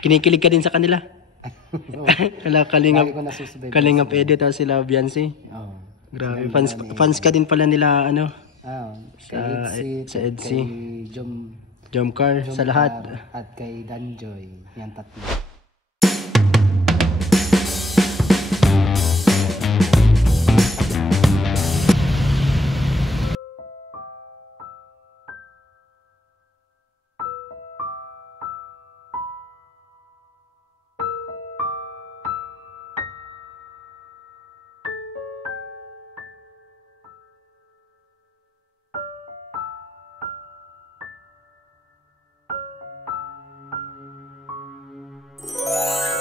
Kinikilig ka din sa kanila. Lagi ko nasusunod. Kalingap edit sila Beyonce. Oo. Grabe, fans ka din pala nila ano Kay Etsy, kay Jomcar, sa lahat. At kay Danjoy. Yan tatlo.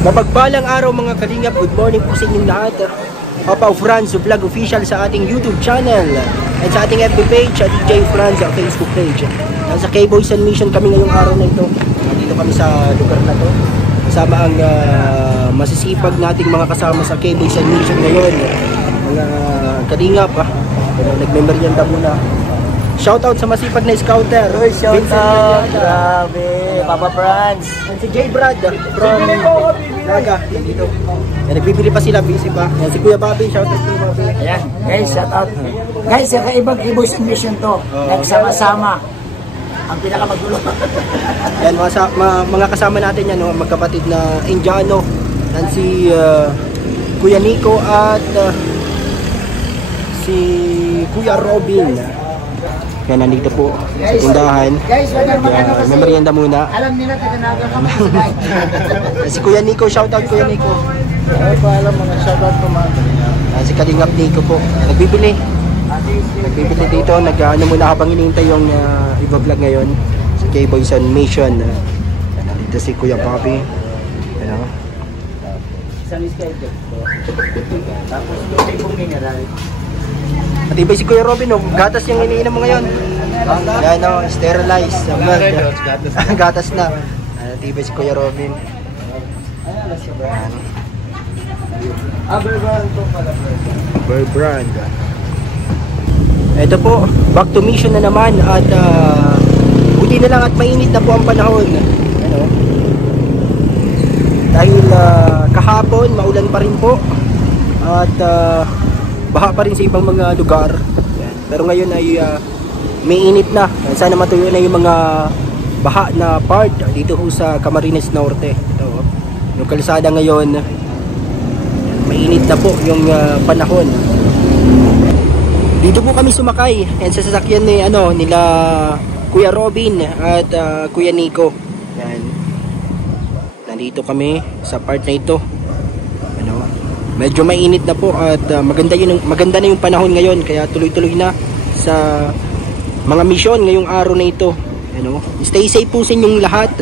Mapagpalang araw mga kalingap, good morning po sa inyong lahat. Papa Franz Vlog Official sa ating YouTube channel at sa ating FB page at DJ Franz Facebook page. Nasa K-Boys and Mission kami ngayong araw na ito. Dito kami sa lugar na to. Kasama ang masisipag nating mga kasama sa K-Boys and Mission ngayon. Mga kalingap, nagmemeryenda muna. Shoutout sa masipag na scouter. Shoutout! Grabe! Papa Franz! Si J. Brad from Naga. Dito. Nagbibili pa sila, busy pa. Yan, si Kuya Bobby, shoutout to Bobby. Ayan, guys, shoutout. Guys, kakaibang K-Boys and Mission to. Nagsama-sama. Ang pinakamagulo. Yan, mga kasama natin yan, magkapatid na Indiano. Yan si Kuya Nico at si Kuya Robin. Yan, nandito po sa tindahan. Guys, May merienda muna. alam nila, tinanagan kami sa guys. Si Kuya Nico, shoutout Kuya Nico. Ano pa alam mga shoutout ko mga kalingap. Si Kalingap Nico po. Nagbibili dito. Nag-ano muna habang hinihintay yung i-vlog ngayon sa K-Boys and Mission. Nandito si Kuya Bobby. Ano? Isang schedule po. Tapos, doon yung mineral. At iba si Kuya Robin, gatas yung iniinom mo ngayon. Yan o, sterilized. Gatas na. At iba si Kuya Robin. Brand po pala. Brand. Ito po, back to mission na naman. At buti na lang at mainit na po ang panahon. Ano? Dahil kahapon, maulan pa rin po. At baha pa rin sa ibang mga lugar. Pero ngayon ay may init na. Sana matuyo na yung mga baha na part dito ho sa Camarines Norte. Ito, yung kalsada ngayon, mainit na po yung panahon. Dito po kami sumakay. Yan sa sasakyan ni nila Kuya Robin at Kuya Nico. Yan. Nandito kami sa part na ito. Medyo mainit na po at maganda na yung panahon ngayon, kaya tuloy-tuloy na sa mga misyon ngayong araw na ito. Stay safe po sa inyong lahat,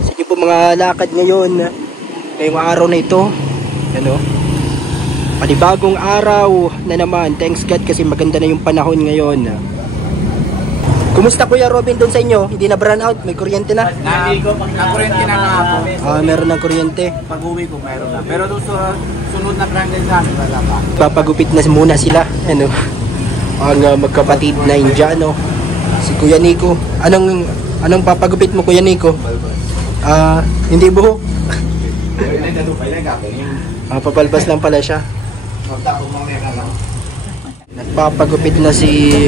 sa inyo po mga lakad ngayon ngayong araw na ito. Panibagong araw na naman, thanks God kasi maganda na yung panahon ngayon. Kumusta Kuya Robin doon sa inyo? Hindi na brown out? May kuryente na? Nakuryente na nga po. Meron ng kuryente. Pag-uwi ko meron na. Pero doon sa sunod na grandin namin, wala pa. Papagupit na muna sila. Ang magkapatid na Indiano. Si Kuya Nico. Anong papagupit mo Kuya Nico? Hindi buhok. Papalbas lang pala siya. Nagpapagupit na si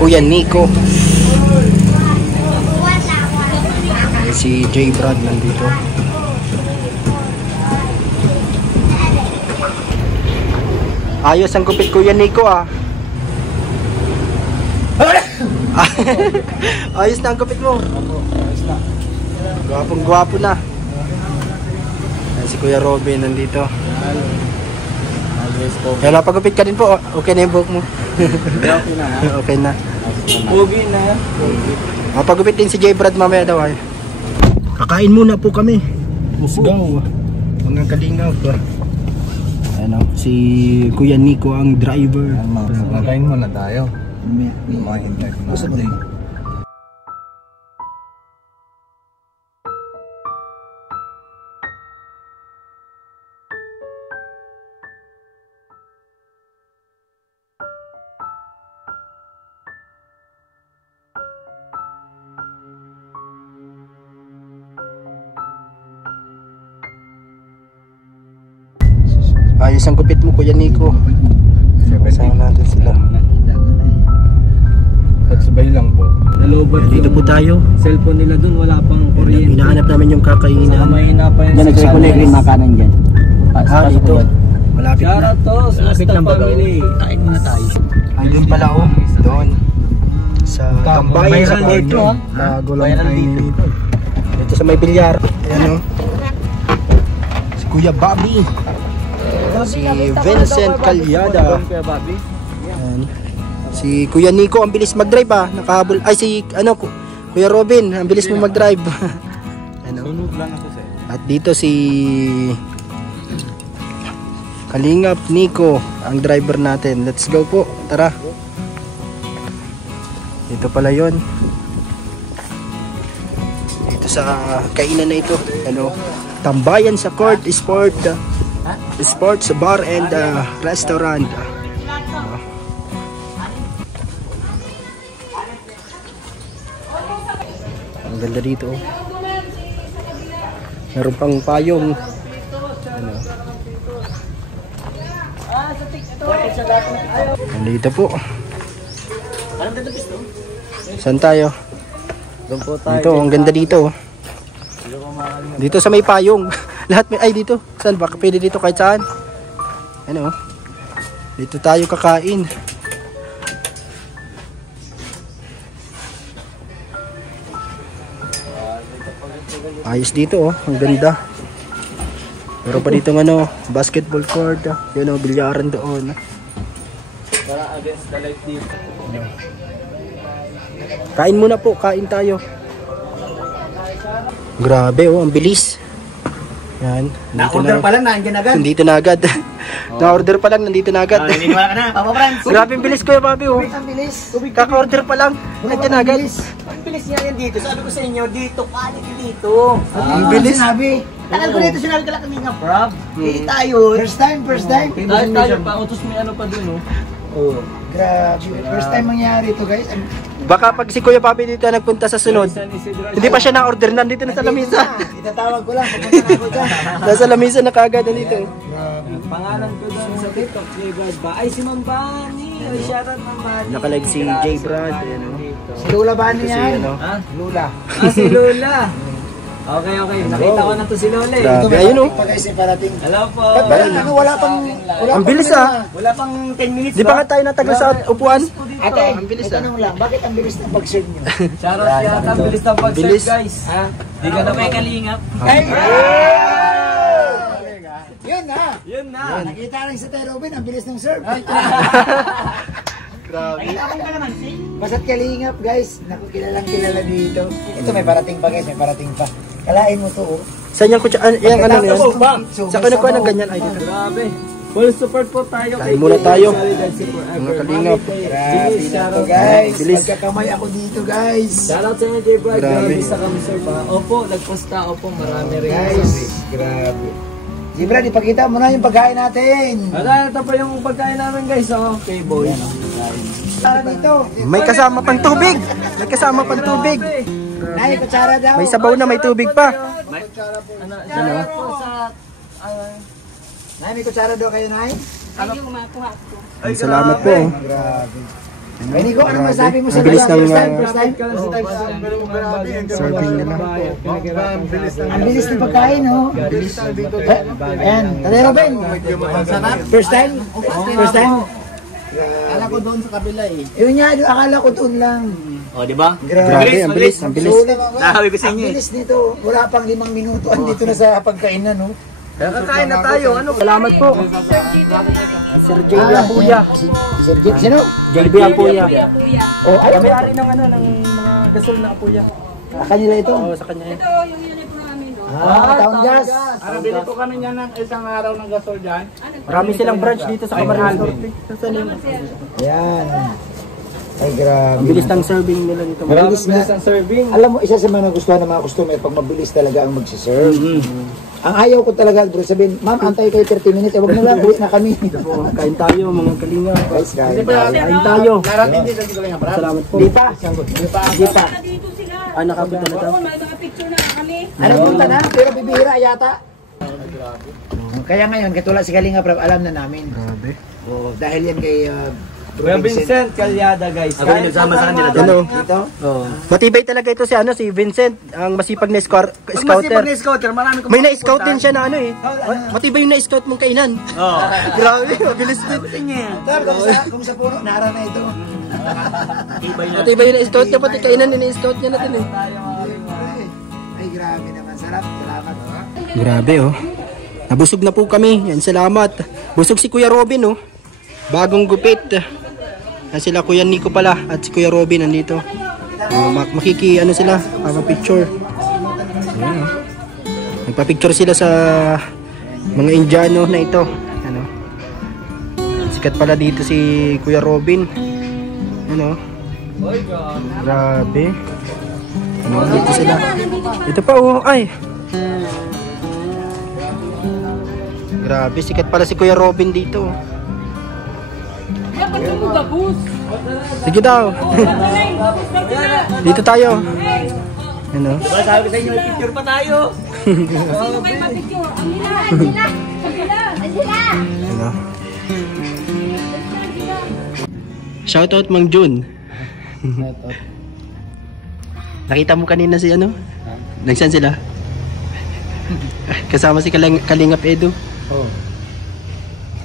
Kuya Nico. Si J. Brad nandito. Ayos ang gupit Kuya Nico Ayos na ang gupit mo. Ayos na. Gwapong gwapo na. Si Kuya Robin nandito. Kaya napagupit ka din po. Okay na yung buhok mo. Okay na. Okay na. Pogi na yan. Mapagupit din si J. Brad mamaya daw ay. Kakain muna po kami. Let's go. Mga kalingap. Si Kuya Nico ang driver. Kakain muna tayo. Mahintay ko na. Ayos ang gupit mo, Kuya Nico. Kasama natin sila. Sabay lang po. Nalobat Dito po tayo. cellphone nila dun, wala pang kuryente. Hinahanap namin yung kakainan. Mahina pa yun. Diyan nagre-connect yung makanan dyan. Dito. Malapit Shout na. out to sa Basta Family. Kain muna tayo. Andun pala oh. Doon. Sa Tambayan sa Porto. Bago lang tayo dito. Dito sa may bilyar. Ayan oh. Si Kuya Bobby. Si Vincent Calyada. Kuya Bobby. Ayan. Si Kuya Nico, ang bilis mag-drive ah. Nakahabol. Ay si ano, Kuya Robin, ang bilis mo mag-drive. Ano? Sunod lang ako sir. At dito si Kalingap Nico, ang driver natin. Let's go po. Tara. Dito pala 'yon. Dito sa kainan na ito. Ano? Tambayan sa Court Sports Bar and Restaurant. Ang ganda dito. Meron pang payong. Ano? Nandito po. Saan tayo? Doon po tayo. Dito, ang ganda dito. Dito sa may payong. Lahat may, ay dito. Saan? Baka pwede dito kahit saan. Ano? Dito tayo kakain. Ayos dito oh, ang ganda. Meron pa dito ano, basketball court, yun oh, bilyaran doon. Para against the light dito. Kain muna po, kain tayo. Grabe oh, ang bilis. Yan, Na-order pa lang, nandiyan agad. nandito na agad. Na-order pa lang, nandito na agad. Naniniwala ka na, Papa Franz. Grabe ang bilis Kuya Bobby oh. Ang bilis. Kaka-order pa lang, nandiyan na agad. Ang bilis niya yan dito. Sabi ko sa inyo, dito, quality dito. Ang bilis. Sinabi. Tagal ko dito sinabi ka lang kanina, Prob. Eh tayo. First time. Tayo pa, utos may ano pa dun oh. Oh, grabe. First time mangyari ito, guys. Baka pag si Kuya Bobby dito nagpunta sa sunod, hindi pa siya na-order, nandito na sa lamisa. Itatawag ko lang, pupunta na ako dyan. Nasa lamisa na kaagad nandito. Pangalan ko doon sa TikTok, J. Brad ba? Ay, si Mambani! Ay, shoutout Mambani! Nakalag si J. Brad, ayan o. Si Lula ba Kasi niya? ano, Ha? Lula. Ah, si Lola! Okay. Nakita ko na to si Lola eh. Grabe, ayun o. Pa guys, parating. Hello po! Wala pang... Ang bilis ah. Wala pang 10 minutes Di ba nga tayo natagal sa upuan? Ate, Ang bilis may tanong lang, bakit ang bilis ng pag-serve nyo? Shoutout yata, bilis na pag-serve Bilis. guys. Ha? Di ka na may kalingap. Ay! Yun na! Yun na! Nakita rin sa Tay Robin, ang bilis ng serve. Grabe. Basta't kalingap guys, naku kilalang kilala dito. Ito may parating pa guys, may parating pa. Kalain mo to oh. Saan yung kutsa? Yung ano na yan? So, Sa kinukuha ng ganyan? Ay, dito. Grabe! Full support po tayo Kain muna tayo. Solidarity Forever. Mga kalingap. Grabe na to Shoutout. guys. Bilis. Magkakamay ako dito guys. Shoutout sa inyo, J. Brad. Grabe. Grabe sa kami, sir. Opo, nagposta. Opo, marami rin. Guys, grabe. Si Brad, ipakita mo na yung pagkain natin. Wala, ito pa yung pagkain namin guys. Okay, boys. Para dito. May kasama pang tubig. May kasama pang tubig. Nay, kutsara daw. May sabaw na, may tubig pa. Ano po sa... Nay, may kutsara daw kayo, Nay. Ay, salamat po. Grabe. Ay, Nico, ano masabi mo sa Ang bilis ng, first time? serving nila. Ang bilis ng pagkain, oh. Ayan, Tatay Robin. First time? First time? Akala ko doon sa kabila eh. Yun nga, akala ko doon lang. O, di ba? Grabe, ang bilis, ang bilis. Nahawi ko sa Ang inyo eh. bilis nito. Wala pang 5 minuto. Andito na sa pagkainan, no? Kakain na tayo. Ano? Salamat po. Sir JB Apuya. Sir Jim, sino? JB Apuya. Oh, ay, May-ari ng ano, ng mga gasol na Apuya. kanila ito. Oo, sa kanya yan. Taon gas. Bili po kami niya ng isang araw ng gasol dyan. Marami silang branch dito sa Camarines Norte. Saan yun? Ayan. Ay, grabe. Ang bilis ng serving nila dito. Mabilis na. Ang serving. Alam mo, isa sa mga nagustuhan ng mga customer, pag mabilis talaga ang magsiserve. Ang ayaw ko talaga, bro, sabihin, ma'am, antay kayo 30 minutes, wag na lang, uwi na kami. Kain tayo, mga kalinga. Guys, kain. Kain tayo. Narating dito sa Kalinga, Brad. Salamat po. Di pa? Di pa. Dito sila. Ah, nakapunta na tayo. Oo, may mga picture na kami. Ano punta na? Pero bibihira yata. Kaya ngayon, katulad si Kalinga Prab, alam na namin. Grabe. Oo, dahil yan kay Kuya Vincent Calyada, guys. Ako yung nagsama sa kanila doon. Ano? Dito? Oo. Matibay talaga ito si si Vincent, ang masipag na Pag masipag scouter. na scouter, marami May na-scout din siya na ano eh. Matibay yung na-scout mong kainan. Oo. Grabe, mabilis din. Kung sa puno, nara na ito. Matibay yung na-scout niya, pati kainan ni-scout niya natin eh. Ay, grabe naman. Sarap. Salamat. Grabe oh. Nabusog na po kami. Yan, salamat. Busog si Kuya Robin oh. Bagong gupit. Yan sila Kuya Nico pala at si Kuya Robin nandito. Makiki ano sila, picture. Ayan oh. Nagpa-picture sila sa mga Indiano na ito. Ano? Sikat pala dito si Kuya Robin. Ano? Grabe. Ano dito sila? Ito pa oh, ay. Grabe, sikat pala si Kuya Robin dito. Sige daw. Dito tayo. Ano? Sabi sa inyo, picture pa tayo. Ano? Shoutout Mang Jun. Nakita mo kanina si ano? Nagsan sila? Kasama si Kalingap Edu. Oo.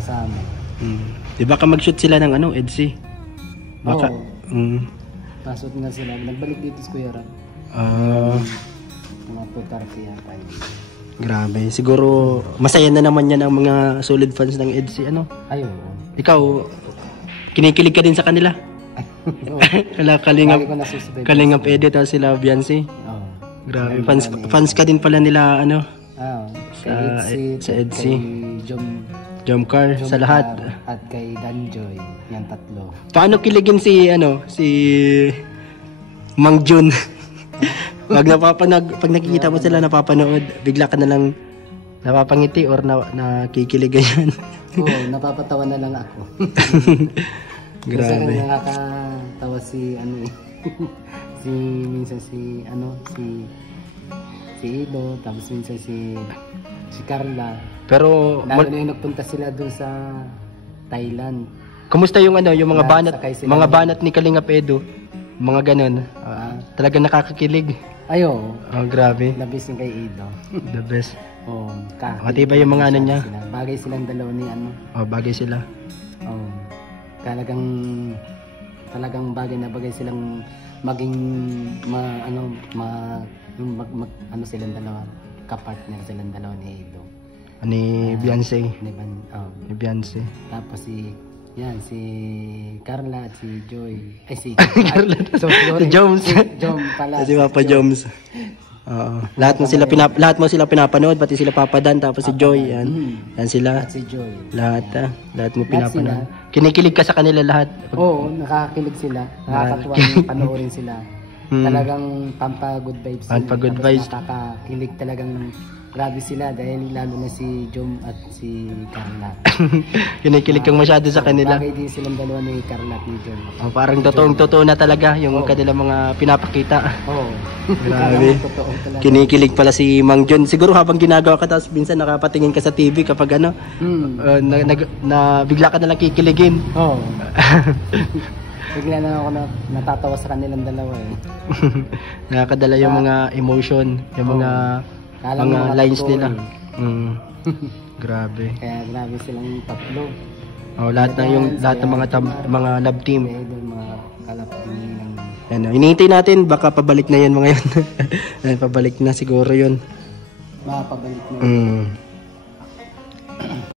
Kasama. Di ba ka mag-shoot sila ng ano, EDC? Baka. Pasot nga sila. Nagbalik dito si Kuya Rab. Mga putarki yata yun. Grabe. Siguro masaya na naman yan ang mga solid fans ng EDC. Ano? Ay, oo. Ikaw, kinikilig ka din sa kanila? Lagi ko nasusubay. Kalingap Edu at sila Beyonce. Oo. Grabe. Fans ka din pala nila ano? Sa EDC. Kay Jomcar, sa lahat. At kay Danjoy. Yan tatlo. Paano kiligin si Mang Jun? Pag nakikita mo sila napapanood, bigla ka na lang napapangiti or nakikilig ganyan. Oo, napapatawa na lang ako. Grabe. Minsan nakakatawa si minsan si Ilo, tapos minsan si Carla. Pero Lalo na yung nagpunta sila doon sa Thailand. kumusta yung yung mga Sakay sila ng- banat ni Kalingap Edu? Mga ganun. Talagang nakakakilig. Ayo, Grabe. labis yung kay Ido. The best. Oo, Matibay yung mga ano niya. Bagay silang dalawa ni Bagay sila. Oo. Talagang bagay na bagay silang maging silang dalawa, kapartner silang dalawa ni Ido. Ni Beyonce. Ni Beyonce. Tapos si Carla at si Joy. Ay si Carla. sorry. Jones. Si Jom pala. Si Papa Joms. Oo. Lahat mo sila pinapanood, pati sila Papa Dan, tapos si Joy, yan. Yan sila. At si Joy. Lahat mo Lahat pinapanood. Kinikilig ka sa kanila lahat. Oo, nakakakilig sila. Nakakatuwa yung panoorin sila. Talagang pampa-good vibes. Pampa-good Tapos vibes. Nakakakilig talagang grabe sila dahil lalo na si Jom at si Carla. Kinikilig kang masyado sa kanila. Bagay din silang dalawa ni Carla at ni Jom. Parang totoong-totoo na talaga yung kanilang mga pinapakita. Oo. Grabe. Totoo talaga. Kinikilig pala si Mang John. Siguro habang ginagawa ka tapos minsan nakapatingin ka sa TV kapag bigla ka na lang kikiligin. Oo. Bigla na ako natatawa sa kanilang dalawa eh. Nakakadala yung mga emotion, yung mga lines nila. Grabe. Kaya grabe silang tatlo. Lahat ng mga love team. Mga kalap din ng... Hinihintay natin, baka pabalik na yan mga yan. Pabalik na siguro yun. Makapabalik na.